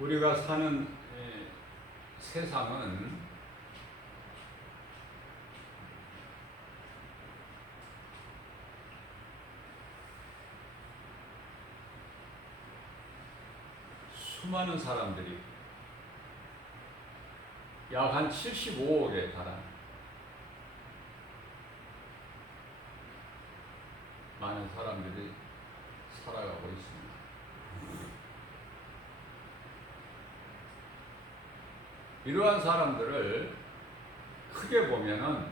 우리가 사는 세상은 수많은 사람들이 약 한 75억에 달하는 많은 사람들이 살아가고 있습니다. 이러한 사람들을 크게 보면은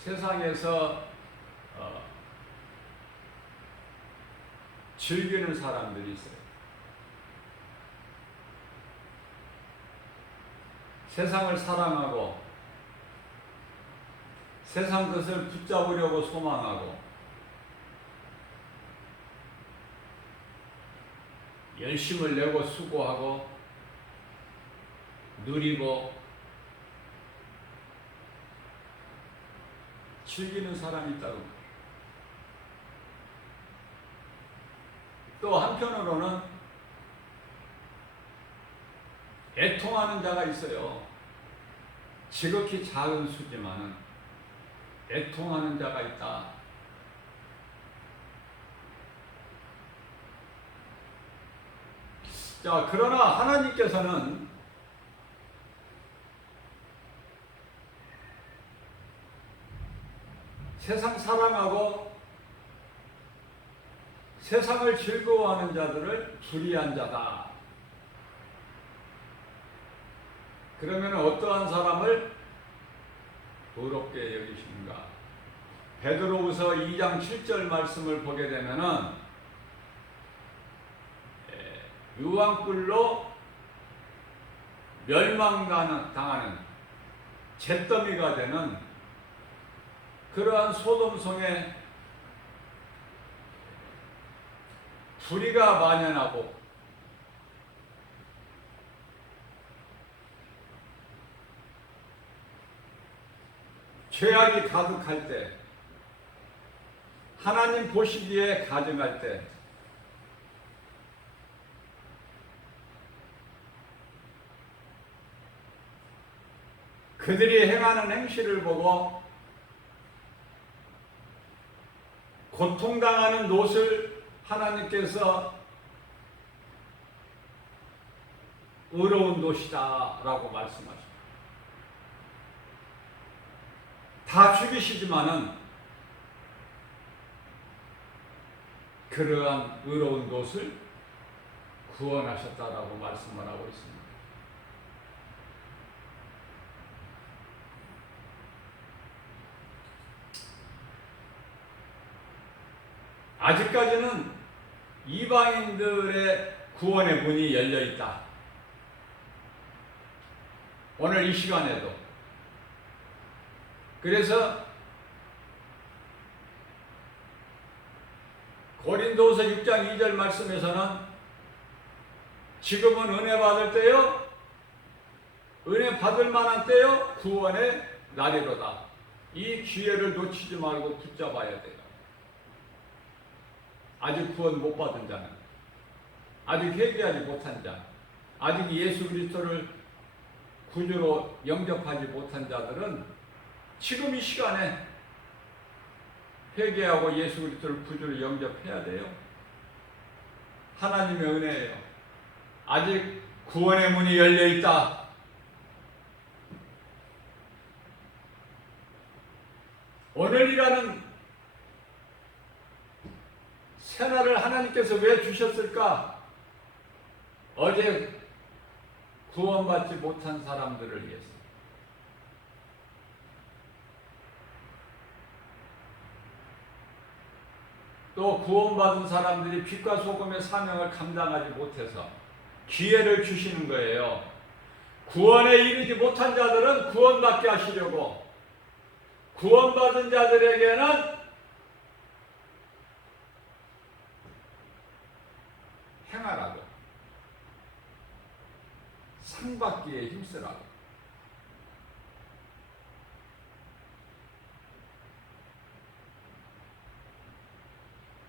세상에서 즐기는 사람들이 있어요. 세상을 사랑하고 세상 것을 붙잡으려고 소망하고 열심을 내고 수고하고 누리고 즐기는 사람이 있다고. 또 한편으로는 애통하는 자가 있어요. 지극히 작은 수지만은 애통하는 자가 있다. 자, 그러나 하나님께서는 세상 사랑하고 세상을 즐거워하는 자들을 불의한 자다. 그러면 어떠한 사람을 더럽게 여기시는가? 베드로후서 2장 7절 말씀을 보게 되면은 유황불로 멸망당하는 잿더미가 되는 그러한 소돔성에 불의가 만연하고 죄악이 가득할 때, 하나님 보시기에 가증할 때, 그들이 행하는 행실을 보고 고통당하는 롯을 하나님께서 의로운 롯이다 라고 말씀하십니다. 다 죽이시지만은 그러한 의로운 롯을 구원하셨다라고 말씀을 하고 있습니다. 아직까지는 이방인들의 구원의 문이 열려 있다. 오늘 이 시간에도. 그래서 고린도후서 6장 2절 말씀에서는 지금은 은혜 받을 때요, 은혜 받을 만한 때요, 구원의 날이로다. 이 기회를 놓치지 말고 붙잡아야 돼요. 아직 구원 못 받은 자는, 아직 회개하지 못한 자, 아직 예수 그리스도를 구주로 영접하지 못한 자들은 지금 이 시간에 회개하고 예수 그리스도를 구주로 영접해야 돼요. 하나님의 은혜예요. 아직 구원의 문이 열려 있다. 오늘이라는 새날을 하나님께서 왜 주셨을까? 어제 구원받지 못한 사람들을 위해서. 또 구원받은 사람들이 빛과 소금의 사명을 감당하지 못해서 기회를 주시는 거예요. 구원에 이르지 못한 자들은 구원받게 하시려고, 구원받은 자들에게는 행하라고, 상받기에 힘쓰라고.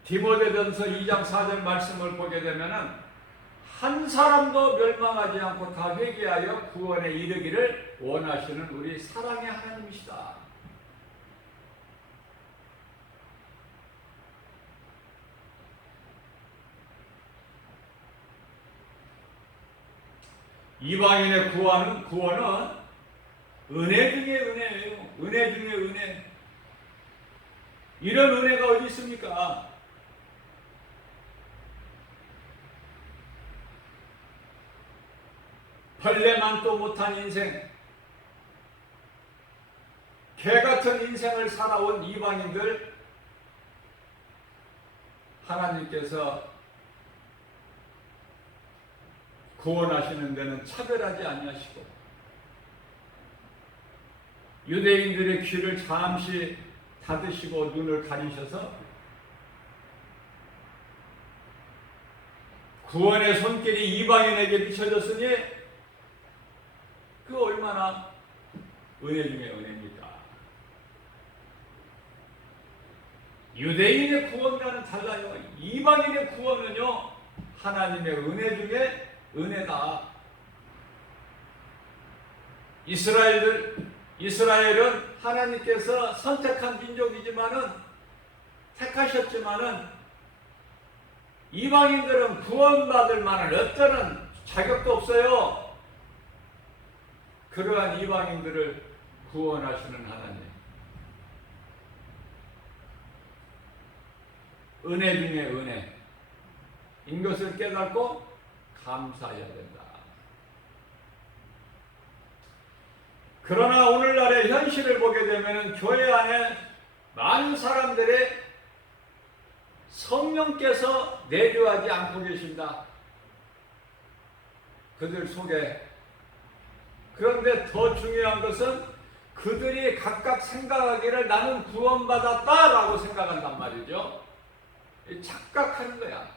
디모데전서 2장 4절 말씀을 보게 되면은 한 사람도 멸망하지 않고 다 회개하여 구원에 이르기를 원하시는 우리 사랑의 하나님이시다. 이방인의 구원은 은혜 중에 은혜예요. 은혜 중에 은혜. 이런 은혜가 어디 있습니까? 벌레만도 못한 인생, 개같은 인생을 살아온 이방인들 하나님께서 구원하시는 데는 차별하지 아니하시고 유대인들의 귀를 잠시 닫으시고 눈을 가리셔서 구원의 손길이 이방인에게 비춰졌으니 그 얼마나 은혜 중에 은혜입니까? 유대인의 구원과는 달라요. 이방인의 구원은요, 하나님의 은혜 중에 은혜다. 이스라엘은 하나님께서 선택한 민족이지만은, 택하셨지만은, 이방인들은 구원받을 만한 어떤 자격도 없어요. 그러한 이방인들을 구원하시는 하나님. 은혜 중에 은혜. 인 것을 깨닫고 감사해야 된다. 그러나 오늘날의 현실을 보게 되면 교회 안에 많은 사람들의 성령께서 내주하지 않고 계신다. 그들 속에. 그런데 더 중요한 것은 그들이 각각 생각하기를 나는 구원받았다라고 생각한단 말이죠. 착각하는 거야.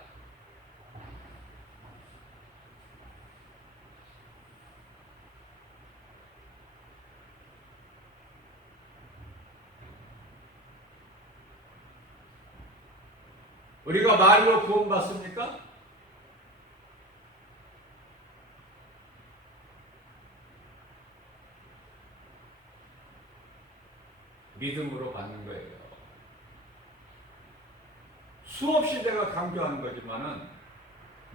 우리가 말로 구원받습니까? 믿음으로 받는 거예요. 수없이 내가 강조하는 거지만은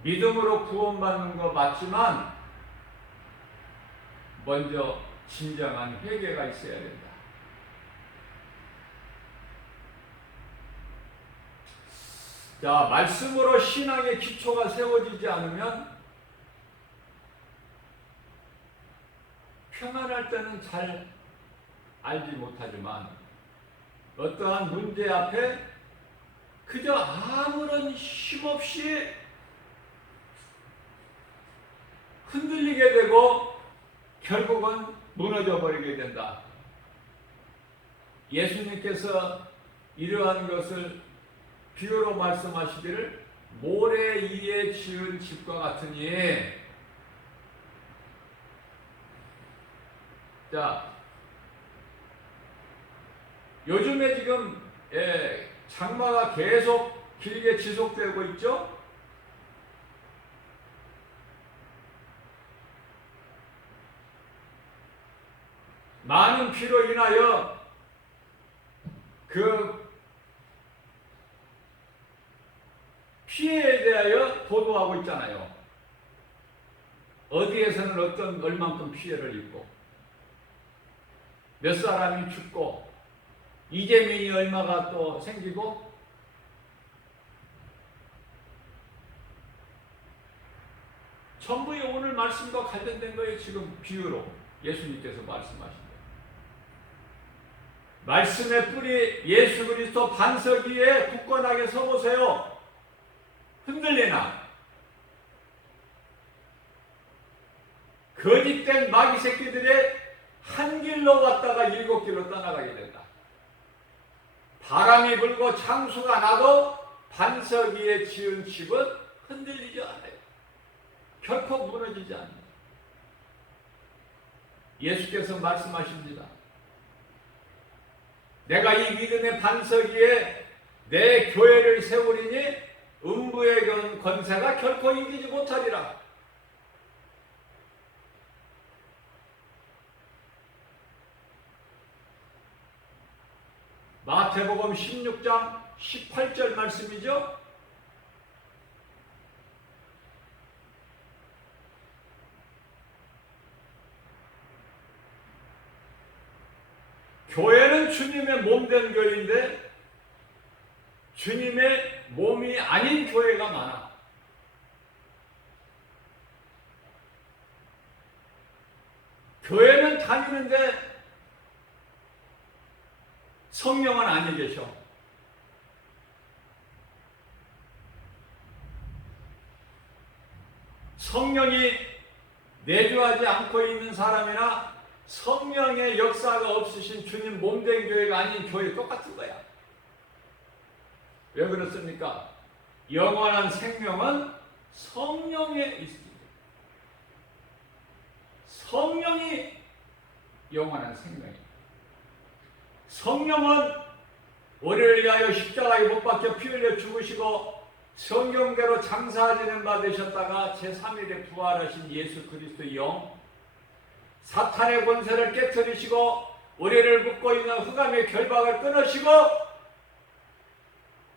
믿음으로 구원받는 거 맞지만 먼저 진정한 회개가 있어야 된다. 자, 말씀으로 신앙의 기초가 세워지지 않으면 평안할 때는 잘 알지 못하지만 어떠한 문제 앞에 그저 아무런 힘없이 흔들리게 되고 결국은 무너져 버리게 된다. 예수님께서 이러한 것을 비유로 말씀하시기를 모래 위에 지은 집과 같으니, 자, 요즘에 지금 장마가 계속 길게 지속되고 있죠. 많은 비로 인하여 그 피해에 대하여 보도하고 있잖아요. 어디에서는 얼만큼 피해를 입고 몇 사람이 죽고 이재민이 얼마가 또 생기고, 전부 오늘 말씀과 관련된 거예요. 지금 비유로 예수님께서 말씀하신 거예요. 말씀의 뿌리 예수 그리스도 반석 위에 굳건하게 서보세요. 흔들리나 거짓된 마귀 새끼들의 한 길로 왔다가 7길로 떠나가게 된다. 바람이 불고 창수가 나도 반석 위에 지은 집은 흔들리지 않아요. 결코 무너지지 않아요. 예수께서 말씀하십니다. 내가 이 믿음의 반석 위에 내 교회를 세우리니 음부의 권세가 결코 이기지 못하리라. 마태복음 16장 18절 말씀이죠. 교회는 주님의 몸된 교회인데 주님의 몸이 아닌 교회가 많아. 교회는 다니는데 성령은 아니 계셔. 성령이 내주하지 않고 있는 사람이나 성령의 역사가 없으신 주님 몸된 교회가 아닌 교회 똑같은 거야. 왜 그렇습니까? 영원한 생명은 성령에 있습니다. 성령이 영원한 생명이에요. 성령은 우리를 위하여 십자가에 못 박혀 피 흘려 죽으시고 성경대로 장사하시는 바 되셨다가 제3일에 부활하신 예수 그리스도의 영, 사탄의 권세를 깨뜨리시고 우리를 묶고 있는 흑암의 결박을 끊으시고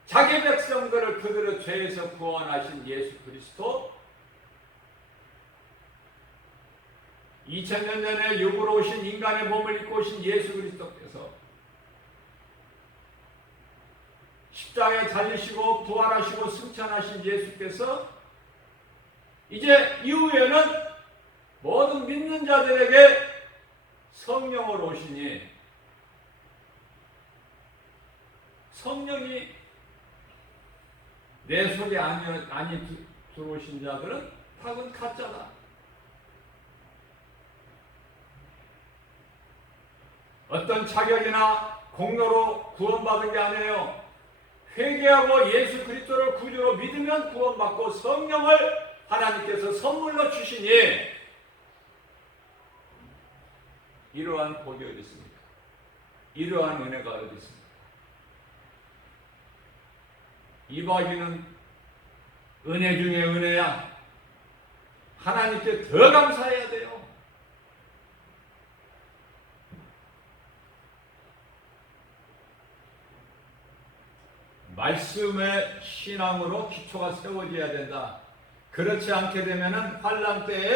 자기 백성들을 그들의 죄에서 구원하신 예수 그리스도, 2000년 전에 육으로 오신 인간의 몸을 입고 오신 예수 그리스도께서 십자가에 달리시고 부활하시고 승천하신 예수께서 이제 이후에는 모든 믿는 자들에게 성령으로 오시니 성령이 내 속에 아니 들어오신 자들은 탁은 가짜다. 어떤 자격이나 공로로 구원받은 게 아니에요. 회개하고 예수 그리스도를 구주로 믿으면 구원받고 성령을 하나님께서 선물로 주시니 이러한 복이 어디 있습니까? 이러한 은혜가 어디 있습니까? 이박이는 은혜 중에 은혜야. 하나님께 더 감사해야 돼요. 말씀의 신앙으로 기초가 세워져야 된다. 그렇지 않게 되면은 환난 때에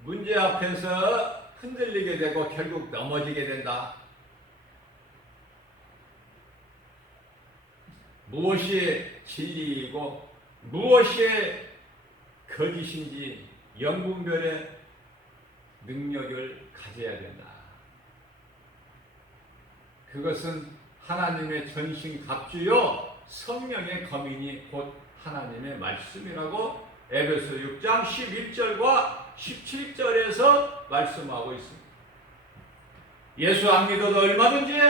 문제 앞에서 흔들리게 되고 결국 넘어지게 된다. 무엇이 진리이고 무엇이 거짓인지 영분별의 능력을 가져야 된다. 그것은 하나님의 전신 갑주요 성령의 검인이 곧 하나님의 말씀이라고 에베소 6장 11절과 17절에서 말씀하고 있습니다. 예수 안 믿어도 얼마든지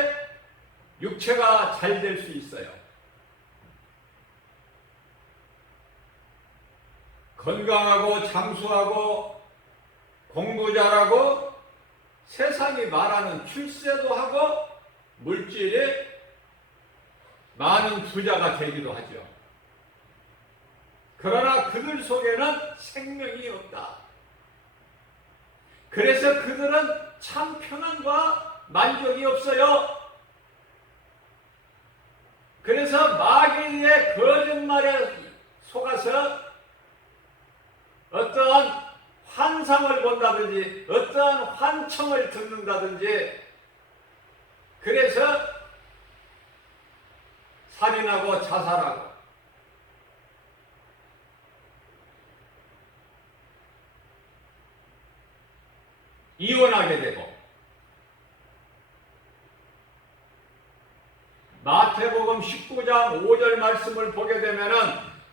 육체가 잘 될 수 있어요. 건강하고 장수하고 공부 잘하고 세상이 말하는 출세도 하고 물질에 많은 부자가 되기도 하죠. 그러나 그들 속에는 생명이 없다. 그래서 그들은 참 평안과 만족이 없어요. 그래서 마귀의 거짓말에 속아서 어떠한 환상을 본다든지 어떠한 환청을 듣는다든지 그래서 살인하고 자살하고 이혼하게 되고 마태복음 19장 5절 말씀을 보게 되면은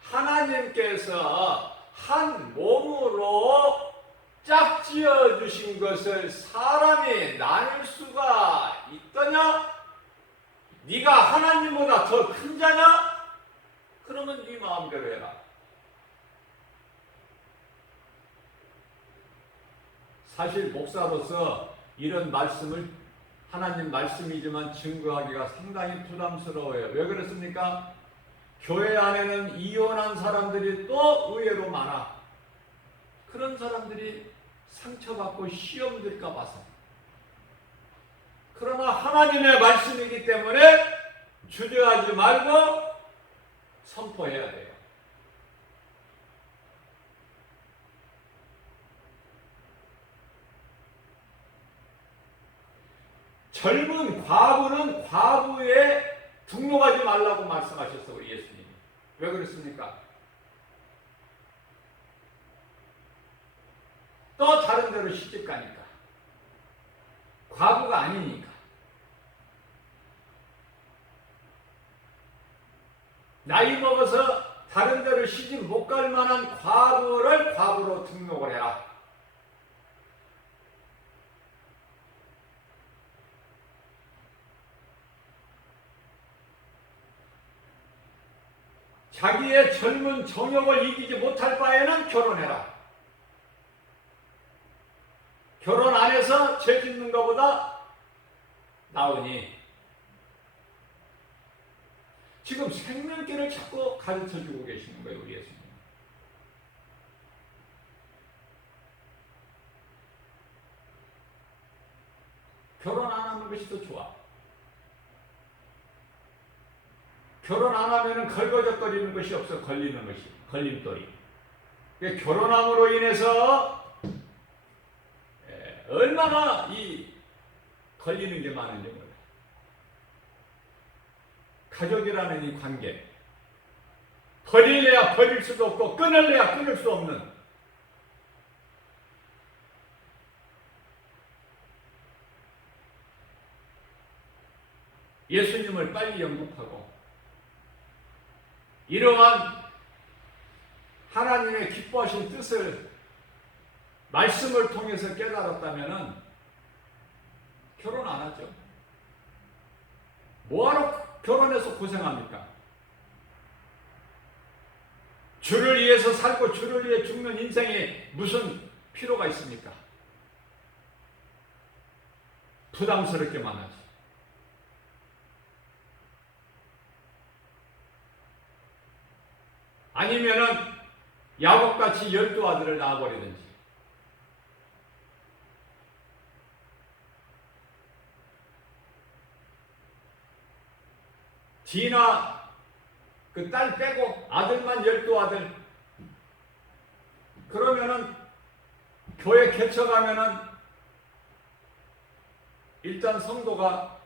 하나님께서 한 몸으로 짝지어 주신 것을 사람이 나눌 수가 있더냐? 네가 하나님보다 더 큰 자냐? 그러면 네 마음대로 해라. 사실 목사로서 이런 말씀을 하나님 말씀이지만 증거하기가 상당히 부담스러워요. 왜 그렇습니까? 교회 안에는 이혼한 사람들이 또 의외로 많아. 그런 사람들이 상처받고 시험 들까 봐서. 그러나 하나님의 말씀이기 때문에 주저하지 말고 선포해야 돼요. 젊은 과부는 과부에 등록하지 말라고 말씀하셨어, 우리 예수님이. 왜 그렇습니까? 또 다른 데로 시집 가니까. 과부가 아니니까. 나이 먹어서 다른 데로 시집 못 갈 만한 과부를 과부로 등록을 해라. 자기의 젊은 정욕을 이기지 못할 바에는 결혼해라. 결혼 안 해서 죄 짓는 것보다 나으니. 지금 생명길을 자꾸 가르쳐주고 계시는 거예요, 우리 예수님. 결혼 안 하는 것이 더 좋아. 결혼 안 하면은 걸거적거리는 것이 없어. 걸리는 것이, 걸림돌이. 결혼함으로 인해서 얼마나 이 걸리는 게 많은지 몰라. 가족이라는 이 관계, 버릴래야 버릴 수도 없고 끊을래야 끊을 수 없는, 예수님을 빨리 영접하고 이러한 하나님의 기뻐하신 뜻을 말씀을 통해서 깨달았다면 결혼 안 하죠. 뭐하러 결혼해서 고생합니까? 주를 위해서 살고 주를 위해 죽는 인생에 무슨 필요가 있습니까? 부담스럽게만 하지. 아니면은 야곱같이 12아들을 낳아버리든지. 디나 그 딸 빼고 아들만 12아들. 그러면은 교회 개척하면은 일단 성도가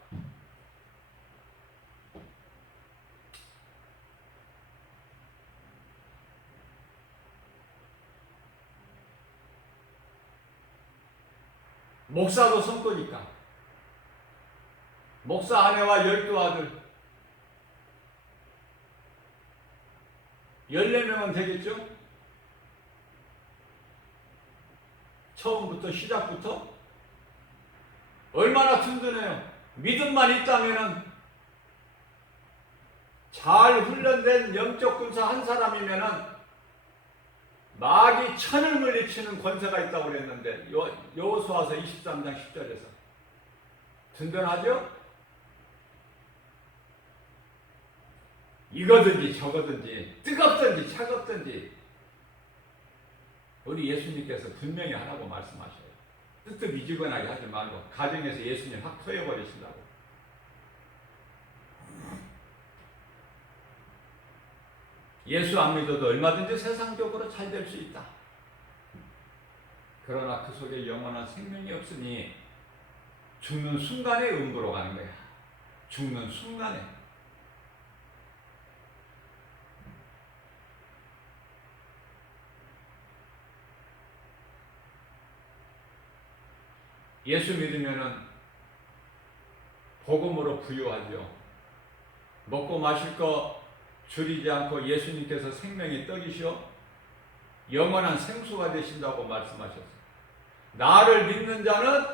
목사도 성도니까 목사 아내와 12아들 14명은 되겠죠? 처음부터 시작부터 얼마나 든든해요. 믿음만 있다면은 잘 훈련된 영적 군사 한 사람이면은 마귀 천을 물리치는 권세가 있다고 그랬는데 여호수아서 23장 10절에서 든든하죠? 이거든지 저거든지 뜨겁든지 차갑든지 우리 예수님께서 분명히 하라고 말씀하셔요. 뜨뜻미지근하게 하지 말고 가정에서 예수님 확 토해버리신다고. 예수 안 믿어도 얼마든지 세상적으로 잘 될 수 있다. 그러나 그 속에 영원한 생명이 없으니 죽는 순간에 음부로 가는 거야. 죽는 순간에. 예수 믿으면은 복음으로 부유하죠. 먹고 마실 거 줄이지 않고 예수님께서 생명의 떡이시오 영원한 생수가 되신다고 말씀하셨어요. 나를 믿는 자는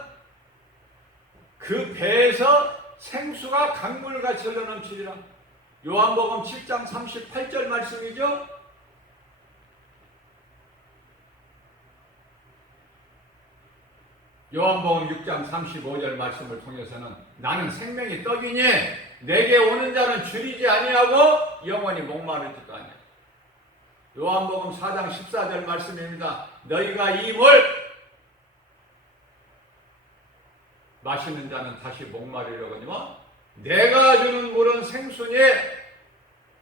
그 배에서 생수가 강물같이 흘러넘치리라. 요한복음 7장 38절 말씀이죠. 요한복음 6장 35절 말씀을 통해서는 나는 생명의 떡이니 내게 오는 자는 줄이지 아니하고 영원히 목마르지도 아니하고, 요한복음 4장 14절 말씀입니다. 너희가 이 물 마시는 자는 다시 목마르려거니와 내가 주는 물은 생수니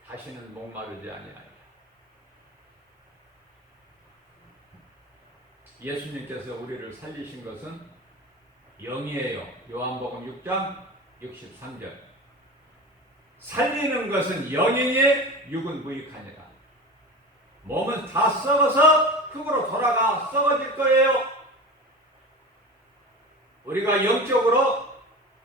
다시는 목마르지 아니하리라. 예수님께서 우리를 살리신 것은 영이에요. 요한복음 6장 63절. 살리는 것은 영이니 육은 무익하니라. 몸은 다 썩어서 흙으로 돌아가 썩어질 거예요. 우리가 영적으로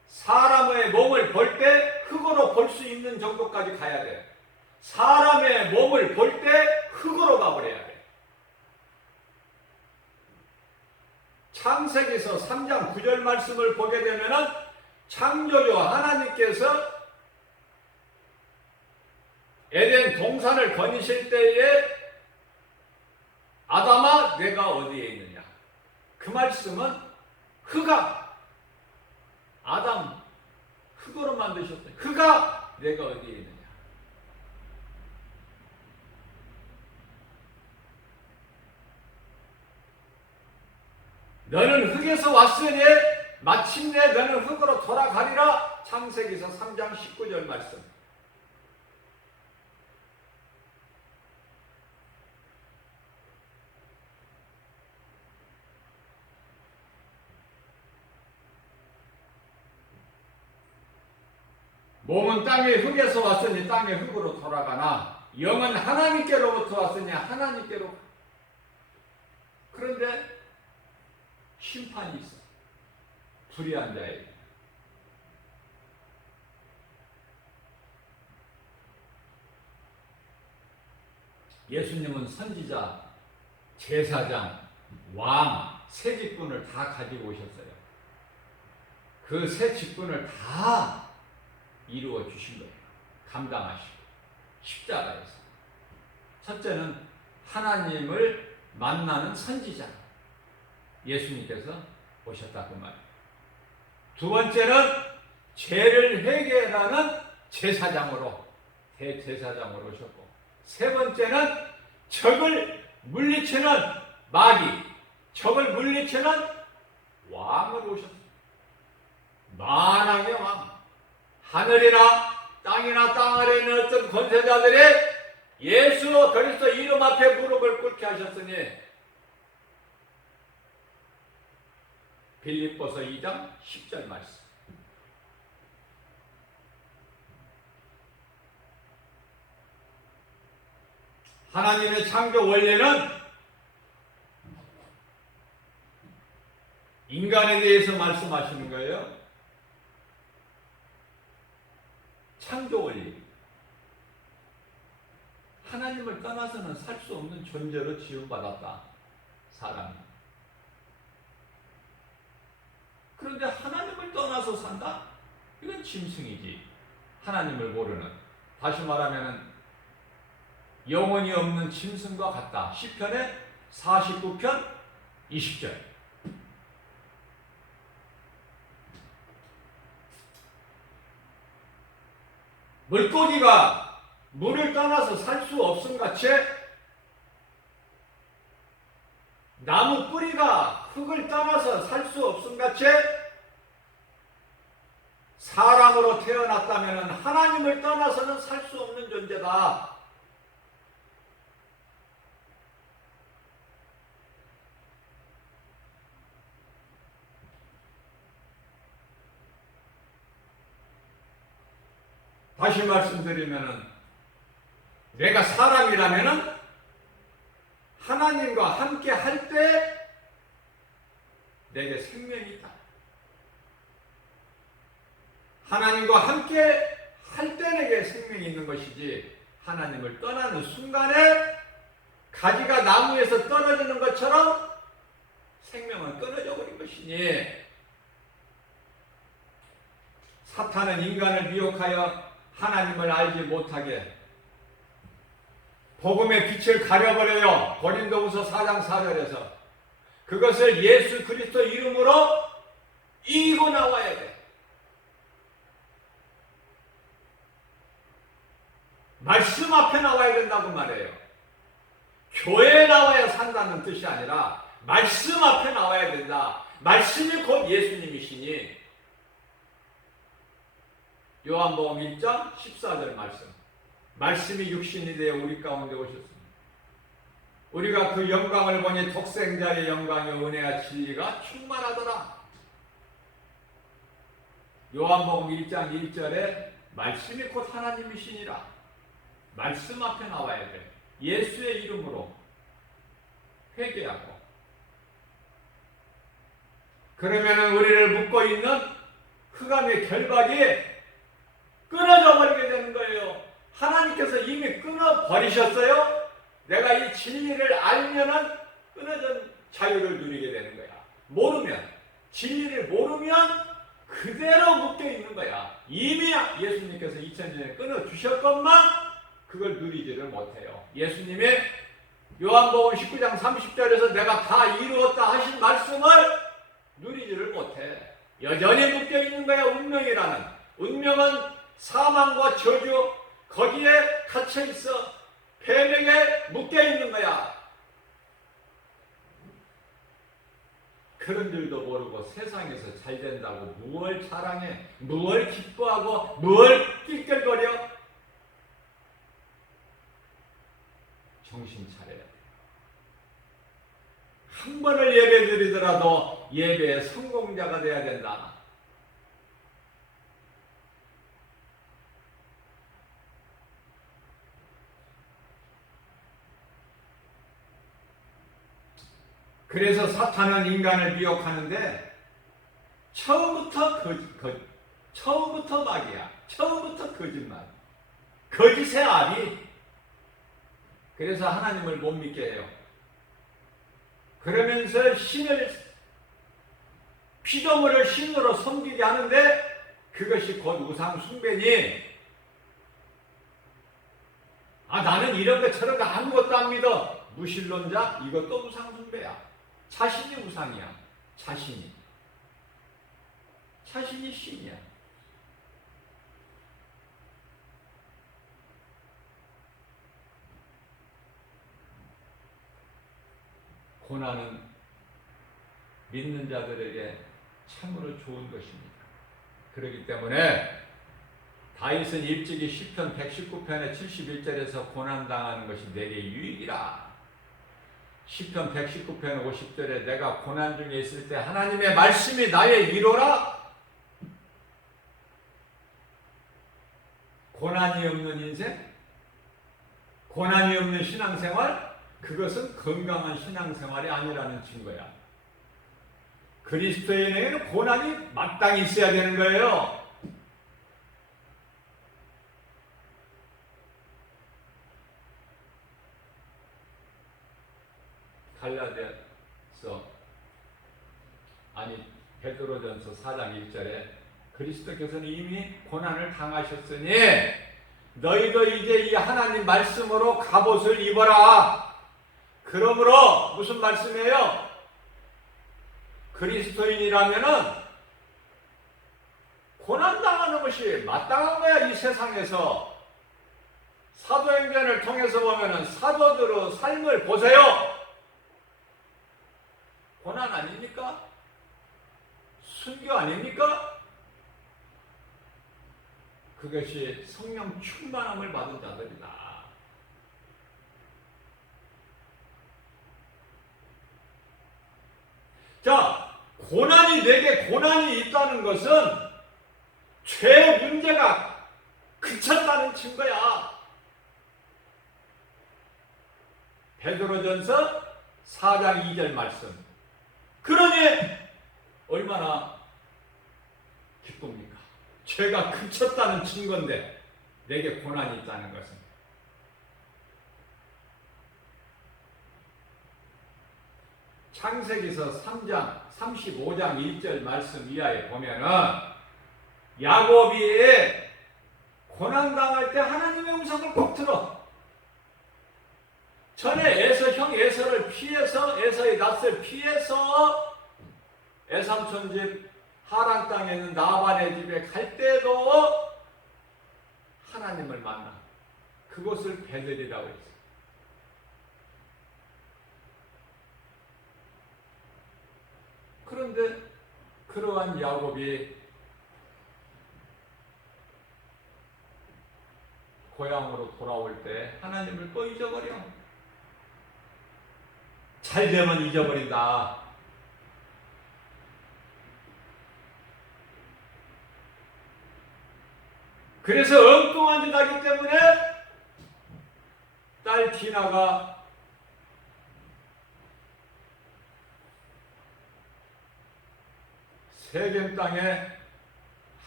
사람의 몸을 볼 때 흙으로 볼 수 있는 정도까지 가야 돼. 사람의 몸을 볼 때 흙으로 가버려야 돼. 창세기서 3장 9절 말씀을 보게 되면은 창조주 하나님께서 에덴 동산을 거니실 때에 아담아 내가 어디에 있느냐, 그 말씀은 흙아, 아담 흙으로 만드셨어요. 흙아 내가 어디에 있느냐. 너는 흙에서 왔으니 마침내 너는 흙으로 돌아가리라. 창세기서 3장 19절 말씀. 몸은 땅의 흙에서 왔으니 땅의 흙으로 돌아가나 영은 하나님께로부터 왔으니 하나님께로. 그런데 심판이 있어. 불의한 자에게. 예수님은 선지자, 제사장, 왕, 세 직분을 다 가지고 오셨어요. 그 세 직분을 다 이루어 주신 거예요. 감당하시고 십자가에서. 첫째는 하나님을 만나는 선지자, 예수님께서 오셨다 그 말. 두 번째는 죄를 회개하는 제사장으로, 대제사장으로 오셨고, 세 번째는 적을 물리치는 마귀, 적을 물리치는 왕으로 오셨습니다. 만왕의 왕. 하늘이나 땅이나 땅 아래에 있는 어떤 권세자들이 예수 그리스도 이름 앞에 무릎을 꿇게 하셨으니 빌립보서 2장 10절 말씀. 하나님의 창조 원리는 인간에 대해서 말씀하시는 거예요. 창조 원리. 하나님을 떠나서는 살 수 없는 존재로 지음받았다, 사람이. 그런데 하나님을 떠나서 산다? 이건 짐승이지. 하나님을 모르는. 다시 말하면 영혼이 없는 짐승과 같다. 시편의 49편 20절. 물고기가 물을 떠나서 살 수 없음같이 나무 뿌리가 흙을 떠나서 살 수 없음같이 사람으로 태어났다면 하나님을 떠나서는 살 수 없는 존재다. 다시 말씀드리면은 내가 사람이라면은 하나님과 함께 할 때 내게 생명이 있다. 하나님과 함께 할 때 내게 생명이 있는 것이지, 하나님을 떠나는 순간에 가지가 나무에서 떨어지는 것처럼 생명은 끊어져 버린 것이니, 사탄은 인간을 미혹하여 하나님을 알지 못하게 복음의 빛을 가려버려요. 고린도후서 4장 4절에서 그것을 예수 그리스도 이름으로 이기고 나와야 돼. 말씀 앞에 나와야 된다고 말해요. 교회에 나와야 산다는 뜻이 아니라 말씀 앞에 나와야 된다. 말씀이 곧 예수님이시니 요한복음 1장 14절 말씀. 말씀이 육신이 되어 우리 가운데 오셨습니다. 우리가 그 영광을 보니 독생자의 영광의 은혜와 진리가 충만하더라. 요한복음 1장 1절에 말씀이 곧 하나님이시니라. 말씀 앞에 나와야 돼. 예수의 이름으로 회개하고. 그러면은 우리를 묶고 있는 흑암의 결박이 끊어져 버리게 되는 거예요. 하나님께서 이미 끊어버리셨어요. 내가 이 진리를 알면은 끊어진 자유를 누리게 되는 거야. 모르면, 진리를 모르면 그대로 묶여 있는 거야. 이미 예수님께서 2000년 전에 끊어주셨건만 그걸 누리지를 못해요. 예수님이 요한복음 19장 30절에서 내가 다 이루었다 하신 말씀을 누리지를 못해. 여전히 묶여 있는 거야. 운명이라는. 운명은 사망과 저주, 거기에 갇혀 있어. 폐명에 묶여 있는 거야. 그런 줄도 모르고 세상에서 잘 된다고 무얼 자랑해, 무얼 기뻐하고, 무얼 낄낄거려. 정신 차려야 돼. 한 번을 예배 드리더라도 예배의 성공자가 돼야 된다. 그래서 사탄은 인간을 미혹하는데 처음부터 막이야. 처음부터 거짓말. 거짓의 아비. 그래서 하나님을 못 믿게 해요. 그러면서 피조물을 신으로 섬기게 하는데 그것이 곧 우상 숭배니 나는 이런 거 저런 거 아무것도 안 믿어. 무신론자? 이것도 우상 숭배야. 자신이 우상이야. 자신이 신이야. 고난은 믿는 자들에게 참으로 좋은 것입니다. 그렇기 때문에 다윗은 일찍이 시편 119편의 71절에서 고난당하는 것이 내게 유익이라. 시편 119편 50절에 내가 고난 중에 있을 때 하나님의 말씀이 나의 위로라. 고난이 없는 인생, 고난이 없는 신앙생활, 그것은 건강한 신앙생활이 아니라는 증거야. 그리스도인에게는 고난이 마땅히 있어야 되는 거예요. 베드로전서 4장 1절에 그리스도께서는 이미 고난을 당하셨으니 너희도 이제 이 하나님 말씀으로 갑옷을 입어라. 그러므로 무슨 말씀이에요? 그리스도인이라면은 고난당하는 것이 마땅한 거야. 이 세상에서 사도행전을 통해서 보면은 사도들의 삶을 보세요. 고난 아닙니까? 순교 아닙니까? 그것이 성령 충만함을 받은 자들이다. 자, 내게 고난이 있다는 것은 죄 문제가 그쳤다는 증거야. 베드로전서 4장 2절 말씀. 그러니 얼마나 기쁩니까? 죄가 그쳤다는 증거인데 내게 고난이 있다는 것은. 창세기서 3장 35장 1절 말씀 이하에 보면은 야곱이 고난당할 때 하나님의 음성을 꼭 들어. 전에 형 에서를 피해서 에서의 낯을 피해서 에삼촌 집 하란 땅에 있는 나반의 집에 갈 때도 하나님을 만나. 그것을 베델이라고 했어요. 그런데 그러한 야곱이 고향으로 돌아올 때 하나님을 또 잊어버려. 잘 되면 잊어버린다. 그래서 엉뚱한 짓 하기 때문에 딸 디나가 세겜 땅에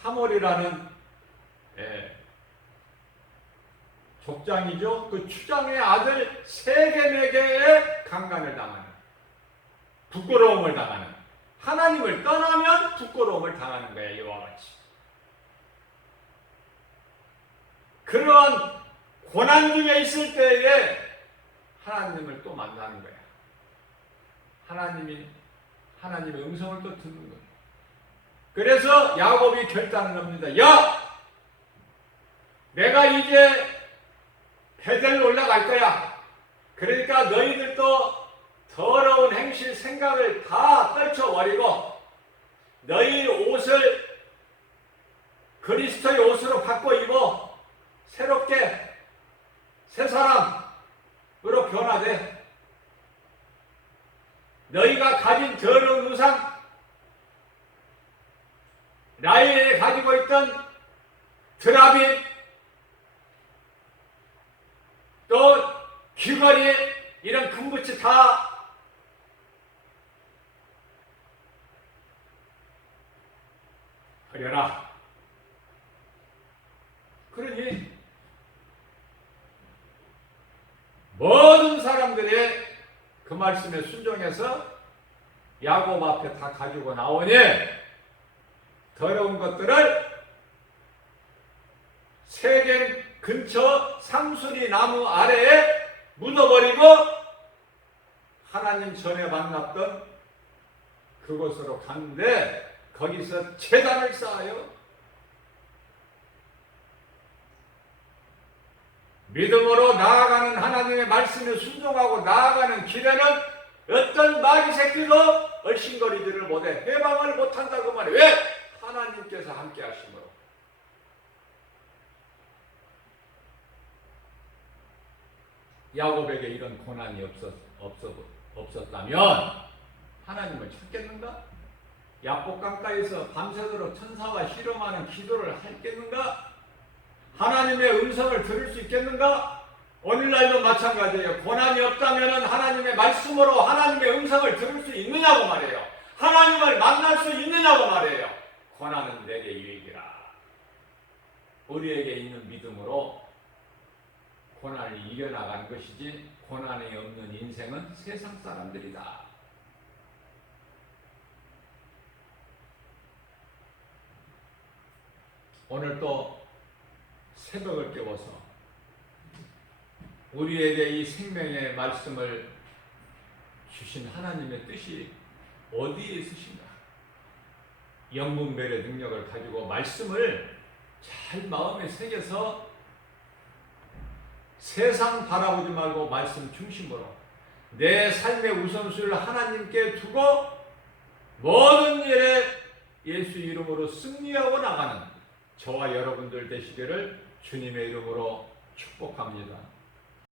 하몰이라는 족장이죠. 그 추장의 아들 세겜에게 강간을 당하는, 부끄러움을 당하는, 하나님을 떠나면 부끄러움을 당하는 거예요. 이와 같이. 그러한 고난 중에 있을 때에 하나님을 또 만나는 거야. 하나님의 음성을 또 듣는 거야. 그래서 야곱이 결단을 합니다. 야! 내가 이제 베델로 올라갈 거야. 그러니까 너희들도 더러운 행실 생각을 다 떨쳐버리고 너희 옷을 그리스도의 옷으로 바꿔 입어 새롭게 새 사람으로 변화돼. 너희가 가진 더러운 우상, 라헬이 가지고 있던 드라빗, 또 귀걸이, 이런 금붙이 다 버려라. 그러니 모든 사람들이 그 말씀에 순종해서 야곱 앞에 다 가지고 나오니 더러운 것들을 세겜 근처 상수리 나무 아래에 묻어버리고 하나님 전에 만났던 그곳으로 갔는데 거기서 제단을 쌓아요. 믿음으로 나아가는 하나님의 말씀에 순종하고 나아가는 길에는 어떤 마귀 새끼도 얼씬거리지를 못해. 해방을 못한다고 말해. 왜? 하나님께서 함께 하심으로. 야곱에게 이런 고난이 없었다면 하나님을 찾겠는가? 야복 강가에서 밤새도록 천사와 실험하는 기도를 하겠는가? 하나님의 음성을 들을 수 있겠는가? 오늘날도 마찬가지예요. 고난이 없다면 하나님의 말씀으로 하나님의 음성을 들을 수 있느냐고 말이에요. 하나님을 만날 수 있느냐고 말이에요. 고난은 내게 유익이라. 우리에게 있는 믿음으로 고난을 이겨나가는 것이지 고난이 없는 인생은 세상 사람들이다. 오늘 또 새벽을 깨워서 우리에게 이 생명의 말씀을 주신 하나님의 뜻이 어디에 있으신가? 영분별의 능력을 가지고 말씀을 잘 마음에 새겨서 세상 바라보지 말고 말씀 중심으로 내 삶의 우선순위를 하나님께 두고 모든 일에 예수 이름으로 승리하고 나가는 저와 여러분들 되시기를 주님의 이름으로 축복합니다.